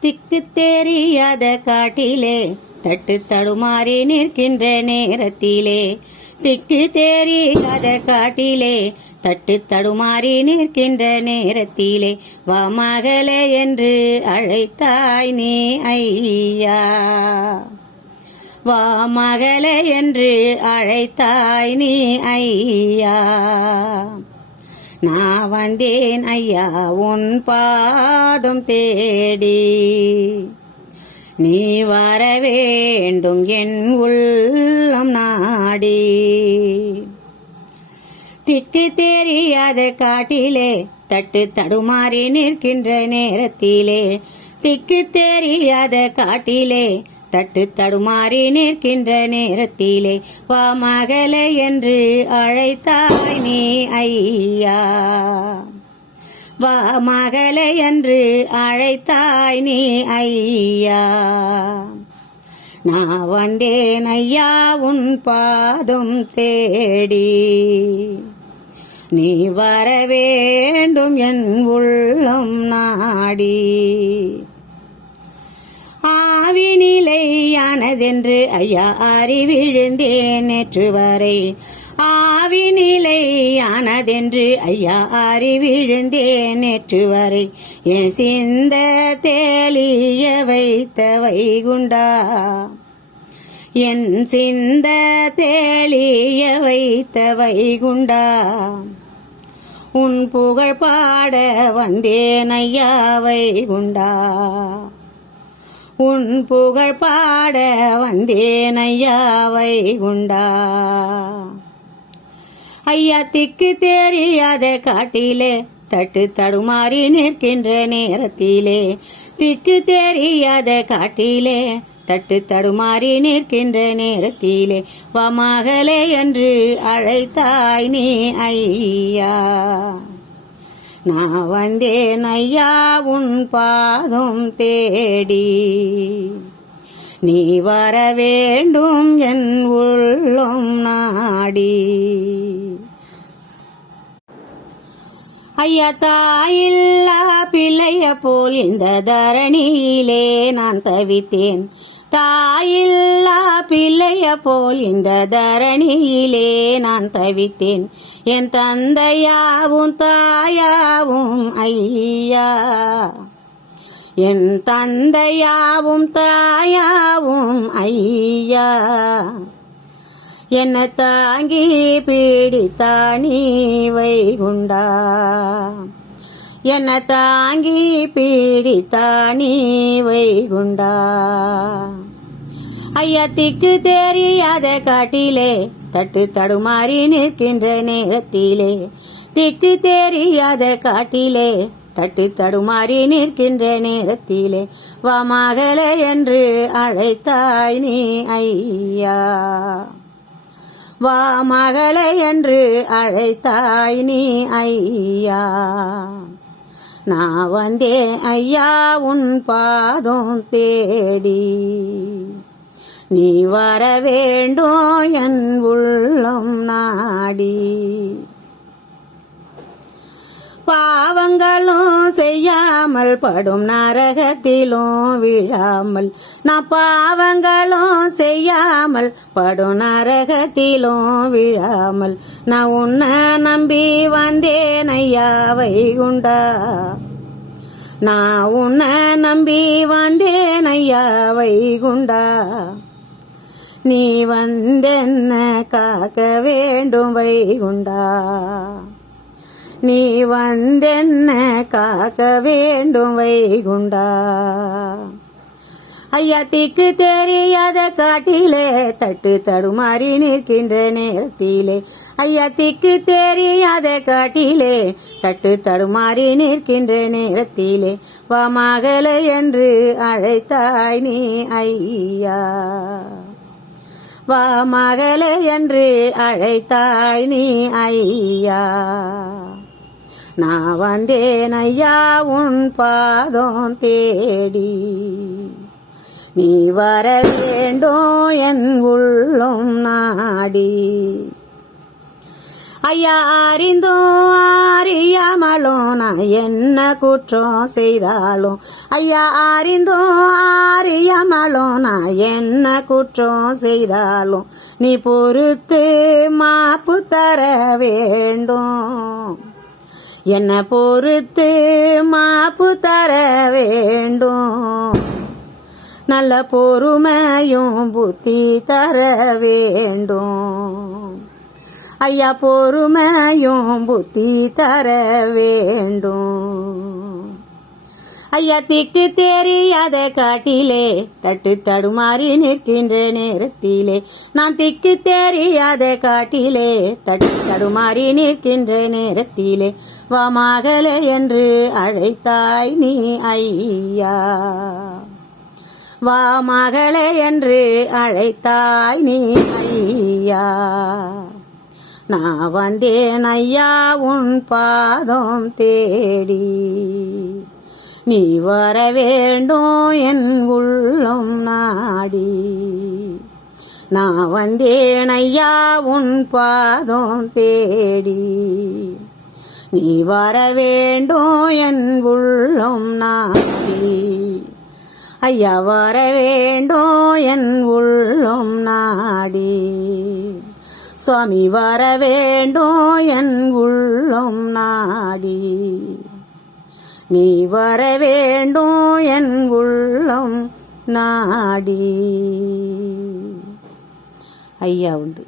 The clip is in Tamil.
திக்கு தெரியாத காட்டிலே தட்டு தடுமாறி நிற்கின்ற நேரத்திலே. திக்கு தெரியாத காட்டிலே தட்டு தடுமாறி நிற்கின்ற நேரத்திலே. வா மகளே என்று அழைத்தாய் நீ ஐயா. வா மகளே என்று அழைத்தாய் நீ ஐயா. நான் வந்தேன் ஐயா உன் பாதம் தேடி. நீ வர வேண்டும் என் உள்ளம் நாடி. திக்கு தெரியாத காட்டிலே தட்டு தடுமாறி நிற்கின்ற நேரத்திலே திக்கு தெரியாத காட்டிலே தட்டு தடுமாறி நிற்கின்ற நேரத்திலே வா மகளே என்று அழைத்தாய் நீ ஐயா. வா மகளே என்று அழைத்தாய் நீ ஐயா. நான் வந்தேன் ஐயா உன் பாதம் தேடி. நீ வர வேண்டும் என் உள்ளம் நாடி. ஆவிநிலையானதென்று ஐயா அறிவிழுந்தேன் நேற்று வரை. ஆவிநிலையானதென்று ஐயா அறிவிழுந்தேன் நேற்று வரை. என் சிந்த தேலிய வைத்த வைகுண்டா. என் சிந்த தேலிய வைத்த வைகுண்டா. உன் புகழ் பாட வந்தேன் ஐயா வைகுண்டா. உன் புகழ் பாட வந்தேன் ஐயாவை குண்டா ஐயா திக்கு தெரியாத காட்டிலே தட்டு தடுமாறி நிற்கின்ற நேரத்திலே. திக்கு தெரியாத காட்டிலே தட்டு தடுமாறி நிற்கின்ற நேரத்திலே. வா என்று அழைத்தாய் நீ ஐயா. நான் வந்தேன் ஐயா உன் பாதம் தேடி நீ வர வேண்டும் என் உள்ளம் நாடி ஐயா தாயில்லா பிள்ளைய போல் இந்த தரணியிலே நான் தவித்தேன் தாயில்லா பிள்ளைய போல் இந்த தரணியிலே நான் தவித்தேன். என் தந்தையாவும் தாயாவும் ஐயா. என் தந்தையாவும் தாயாவும் ஐயா. என்னை தாங்கி பீடித்தானி வைகுண்டா என்னை தாங்கி பீடித்தானி வைகுண்டா? ஐயா திக்கு தெரியாத காட்டிலே தட்டு தடுமாறி நிற்கின்ற நேரத்திலே. திக்கு தெரியாத காட்டிலே தட்டு தடுமாறி நிற்கின்ற நேரத்திலே. வா என்று அழைத்தாய் நீ ஐயா. வா என்று அழைத்தாய் நீ ஐயா. நான் வந்தே ஐயா உன் பாதம் தேடி. நீ வர வேண்டும் என் உள்ளம் நாடி. பாவங்களும் செய்யாமல் படும் நரகத்திலும் விழாமல். நான் பாவங்களும் செய்யாமல் படும் நரகத்திலும் விழாமல். நான் உன்னை நம்பி வந்தேன் ஐயா வைகுண்டா நான் உன்னை நம்பி வந்தேன் ஐயா வைகுண்டா நீ வந்தென்ன காக்க வேண்டும் வைகுண்டா நீ வந்தென்ன காக்க வேண்டும் வைகுண்டா? ஐயா திக்கு தெரியாத காட்டிலே தட்டு தடுமாறி நிற்கின்ற நேரத்திலே. ஐயா திக்கு தெரியாத காட்டிலே தட்டு தடுமாறி நிற்கின்ற நேரத்திலே. வா என்று அழைத்தாய் நீ ஐயா. வா மகளே என்று அழைத்தாய் நீ ஐயா. நான் வந்தேன் ஐயா உன் பாதம் தேடி. நீ வர வேண்டும் என் உள்ளம் நாடி. ஐயா அறிந்தும் அறியாமலும் நான் என்ன குற்றம் செய்தாலும். ஐயா அறிந்தும் அறியாமலும் நான் என்ன குற்றம் செய்தாலும். நீ பொறுத்து மாப்பு தர வேண்டும். என்ன பொறுத்து மாப்பு தர வேண்டும். நல்ல பொறுமையும் புத்தி தர வேண்டும். ஐயா பொறுமையும் புத்தி தர வேண்டும். ஐயா திக்கு தெரியாத காட்டிலே தட்டு தடுமாறி நிற்கின்ற நேரத்திலே. நான் திக்கு தெரியாத காட்டிலே தட்டு தடுமாறி நிற்கின்ற நேரத்திலே. வாமாகலே என்று அழைத்தாய் நீ ஐயா. வா மகளே என்று அழைத்தாய் நீ ஐயா. நான் வந்தேன் ஐயா உன் பாதம் தேடி. நீ வர வேண்டும் என் உள்ளம் நாடி. நான் வந்தேன் ஐயா உன் பாதம் தேடி. நீ வர வேண்டும் என் உள்ளம் நாடி. ஐயா வர வேண்டும் என் உள்ளம் நாடி. சுவாமி வர வேண்டும் என் உள்ளம் நாடி. நீ வர வேண்டும் என் உள்ளம் நாடி. ஐயா உண்டு.